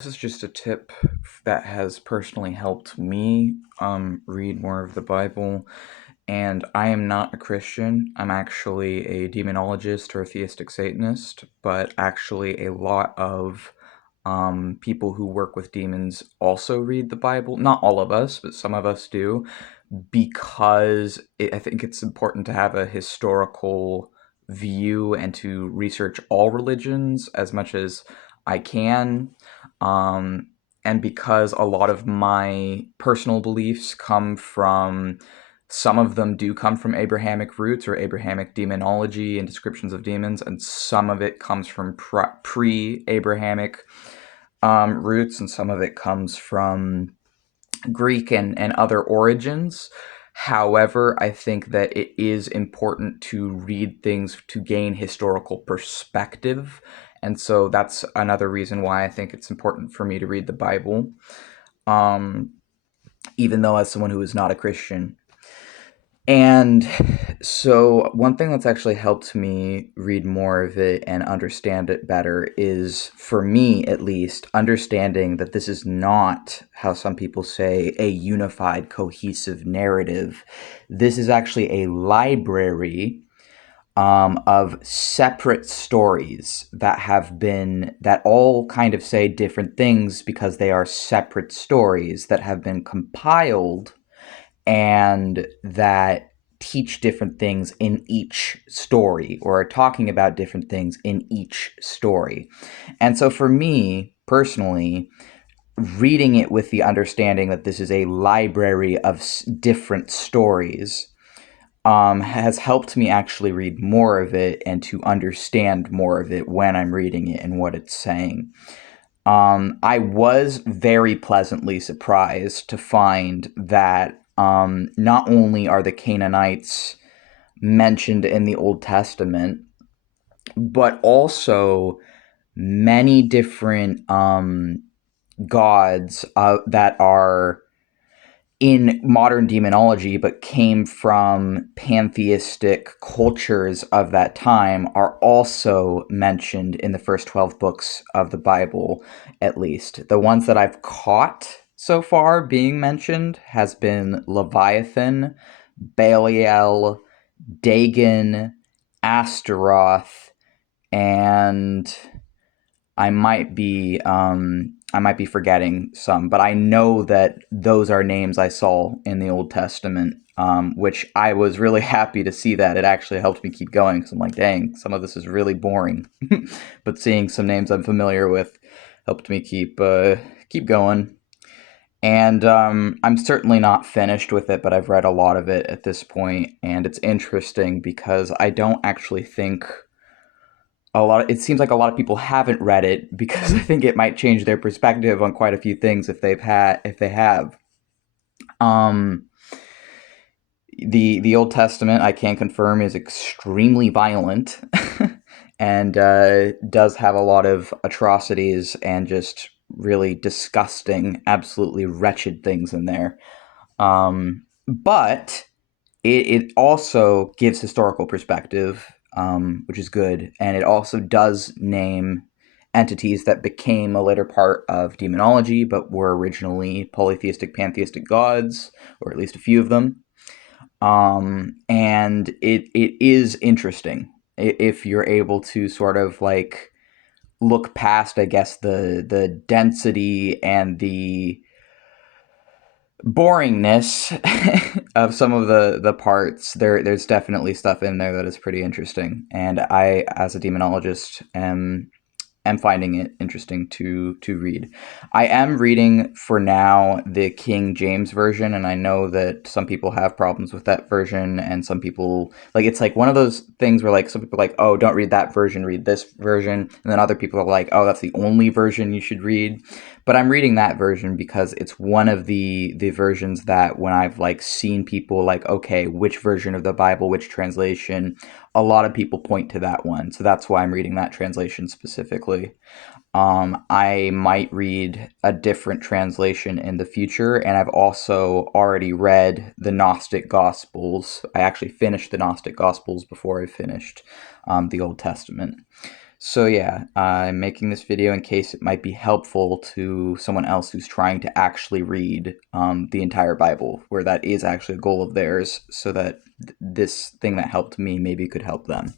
This is just a tip that has personally helped me read more of the Bible. And I am not a Christian. I'm actually a demonologist or a theistic Satanist, but actually a lot of people who work with demons also read the Bible. Not all of us, but some of us do, because I think it's important to have a historical view and to research all religions as much as I can. Um, and because a lot of my personal beliefs come from, some of them do come from Abrahamic roots or Abrahamic demonology and descriptions of demons, and some of it comes from pre Abrahamic roots, and some of it comes from Greek and other origins. However, I think that it is important to read things to gain historical perspective. And so that's another reason why I think it's important for me to read the Bible, um, even though as someone who is not a Christian. And so, one thing that's actually helped me read more of it and understand it better is, for me at least, understanding that this is not how some people say a unified, cohesive narrative. This is actually a library of separate stories that all kind of say different things because they are separate stories that have been compiled and that teach different things in each story or are talking about different things in each story. And so for me personally, reading it with the understanding that this is a library of different stories has helped me actually read more of it and to understand more of it when I'm reading it and what it's saying. I was very pleasantly surprised to find that not only are the Canaanites mentioned in the Old Testament, but also many different gods that are in modern demonology but came from pantheistic cultures of that time are also mentioned in the first 12 books of the Bible, at least. The ones that I've caught so far being mentioned has been Leviathan, Belial, Dagon, Astaroth, and I might be forgetting some, but I know that those are names I saw in the Old Testament, which I was really happy to see that. It actually helped me keep going because I'm like, dang, some of this is really boring, but seeing some names I'm familiar with helped me keep going. And I'm certainly not finished with it, but I've read a lot of it at this point, and it's interesting because I don't actually think it seems like a lot of people haven't read it because I think it might change their perspective on quite a few things if they have. Um, the Old Testament, I can confirm, is extremely violent and does have a lot of atrocities and just really disgusting, absolutely wretched things in there. But it also gives historical perspective, which is good, and it also does name entities that became a later part of demonology, but were originally polytheistic, pantheistic gods, or at least a few of them. And it is interesting if you're able to sort of like look past, I guess, the density and the boringness of some of the parts. There's definitely stuff in there that is pretty interesting, and I, as a demonologist, am finding it interesting to read. I am reading for now the King James version, and I know that some people have problems with that version, and some people like, it's like one of those things where like some people are like, oh, don't read that version, read this version, and then other people are like, oh, that's the only version you should read. But I'm reading that version because it's one of the versions that when I've like seen people like, okay, which version of the Bible, which translation, a lot of people point to that one. So that's why I'm reading that translation specifically. I might read a different translation in the future, and I've also already read the Gnostic Gospels. I actually finished the Gnostic Gospels before I finished the Old Testament. So yeah, I'm making this video in case it might be helpful to someone else who's trying to actually read the entire Bible, where that is actually a goal of theirs, so that this thing that helped me maybe could help them.